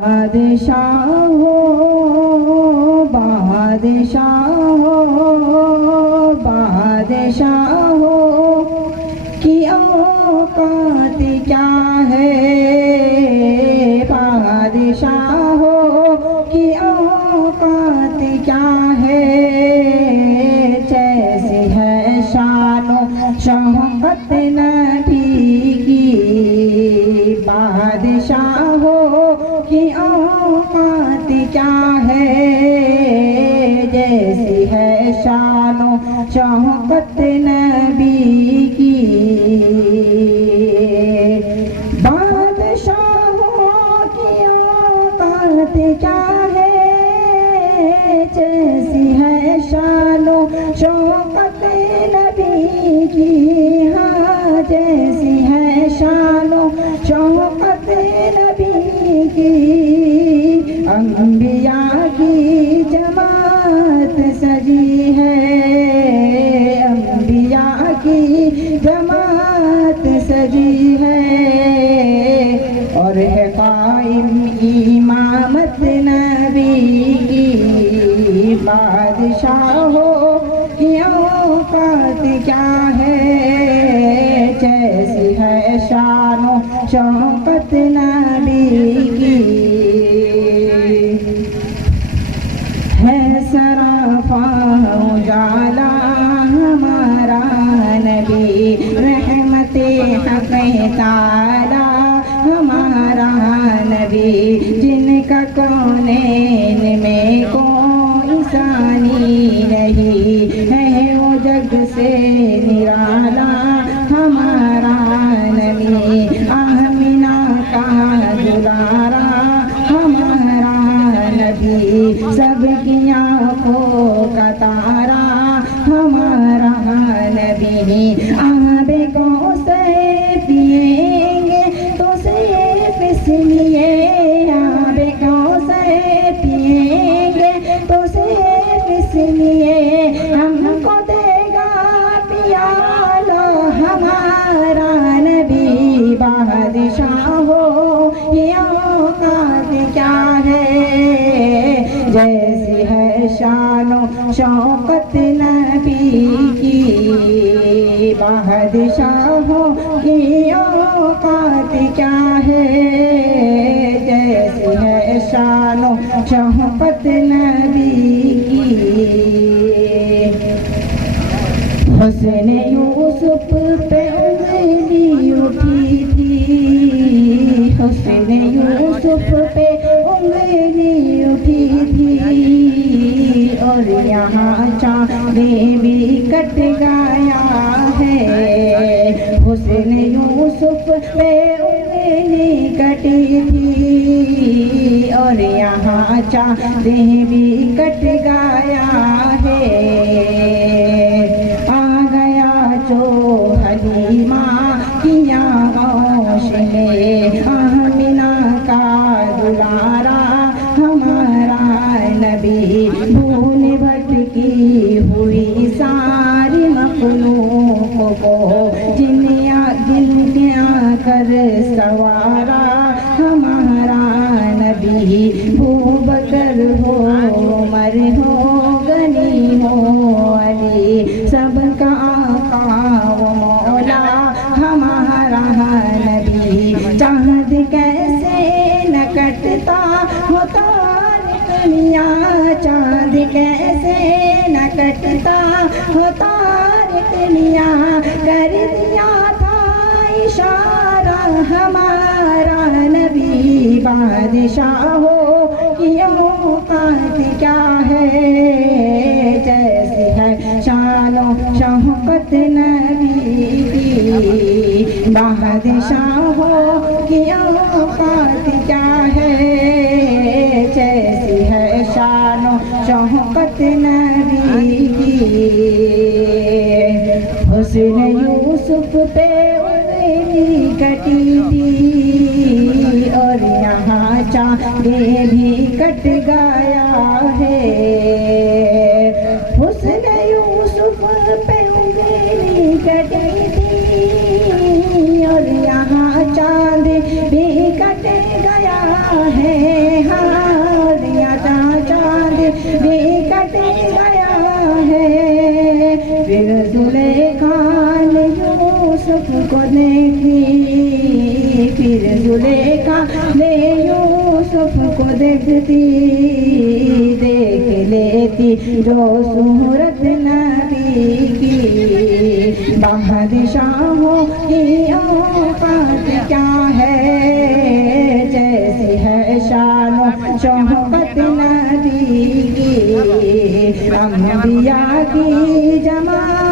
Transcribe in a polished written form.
بادشاہ ہو بادشاہ ہو بادشاہ ہو کی اوقات کیا ہے بادشاہ ہو کی اوقات کیا ہے جیسی ہے شان و شوکت نبی کی بادشاہ ہو کی اوقات کیا ہے جیسی ہے شان و شوکت نبی کی بادشاہوں کی اوقات کیا ہے جیسی ہے شان و شوکت نبی کی ہاں جیسی ہے شان و شوکت نبی کی انبیاء کی جماعت سجی ہے انبیاء کی جماعت سجی ہے اور ہے قائم امامت نبی کی بادشاہوں کی اوقات کیا ہے جیسی ہے شان و شوکت نبی کی ہے سراپاں اجالا ہمارا نبی رحمت حق تعالی ہمارا نبی جن کا کونین میں کوئی ثانی نہیں ہے وہ جگ سے نرالا ہمارا نبی آمینہ کا دلارا ہمارا نبی سب کی آنکھوں کا تارا ہمارا نبی آب کوثر پیئیں گے تو صرف اس لیے آب کوثر پیئیں گے تو صرف اس لیے ہم کو دے گا پیالہ ہمارا نبی بادشاہ ہو یہ اوقات کیا ہے جیسی ہے شان و شوکت نبی کی بادشاہوں کی اوقات کیا ہے جیسی ہے شان و شوکت نبی کی حسن یوسف پہ انگلی اٹھی تھی حسن یوسف پہ انگلی اٹھی تھی اور یہاں چاند بھی کٹ گیا ہے حسن یوسف پہ انگلی کٹی تھی اور یہاں چاند بھی کٹ گیا ہے آ گیا جو حلیمہ کیا غوش میں آمینہ کا دلارا ہمارا نبی بھول بھٹکی ہوئی ساری مخلوق کو جن کے آ کر سوارا ہمارا نبی ابوبکر ہو عمر ہو غنی ہو علی سب کا آقا و مولا ہمارا نبی چاند کیسے نہ کٹتا ہوتا میاں چاند کیسے نہ کٹتا ہوتا میاں کر دیا تھا اشارہ ہمارا نبی بادشاہوں کی اوقات کیا ہے جیسی ہے شان و شوکت نبی کی بادشاہوں کی اوقات کیا ہے جیسی ہے شان و شوکت نبی کی حسن یوسف پہ انگلی کٹی تھی اور یہاں چاند بھی کٹ گیا ہے حسن یوسف پہ انگلی کٹی تھی اور یہاں چاند بھی کٹ گیا ہے بھی کٹ گیا ہے۔ پھر زلیخا نے یوسف کو دیکھی، پھر زلیخا نے یوسف کو دیکھتی، دیکھ لیتی جو صورت نبی کی۔ بادشاہوں کی اوقات کیا ہے، جیسی ہے شان و شوکت نبی کی۔ انبیاء کی جماعت